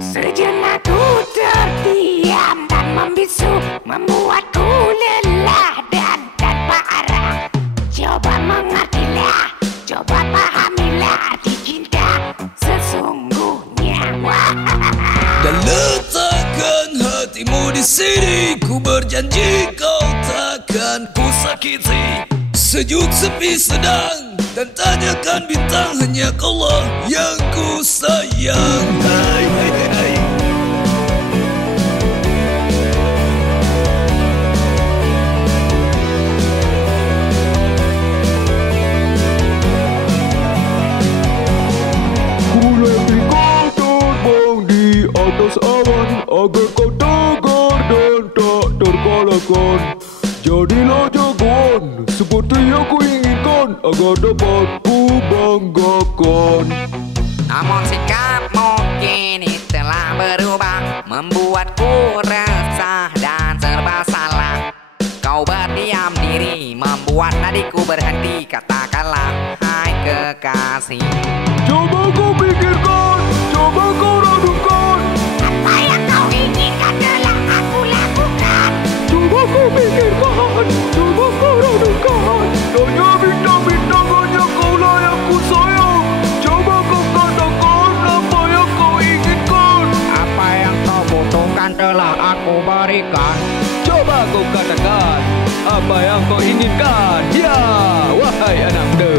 Sejenak ku terdiam dan membisu, membuatku lelah dan parah. Coba mengertilah, coba pahamilah arti cinta sesungguhnya. Dan letakkan hatimu di sini, ku berjanji kau takkan ku sakiti. Sejuk sepi sedang dan tanyakan bintang, hanya kaulah yang ku sayang. Hai, hai, hai. Ku lagi kau terbang di atas awan, agar kau tegar dan tak terkalahkan. Jadilah jagoan seperti yang ku inginkan, agar dapat ku banggakan. Namun sikapmu kini telah berubah, membuatku resah dan serba salah. Kau berdiam diri, membuat nadiku berhenti. Katakanlah, hai kekasih. Coba kau pikirkan, coba kau renungkan, Apa yang kau inginkan telah aku lakukan. coba kau pikirkan, coba kau renungkan. Tanya bintang-bintang, hanya kaulah yang ku sayang. Coba kau katakan apa yang kau inginkan. Apa yang kau butuhkan telah aku berikan. Coba kau katakan apa yang kau inginkan. Ya, wahai anak muda.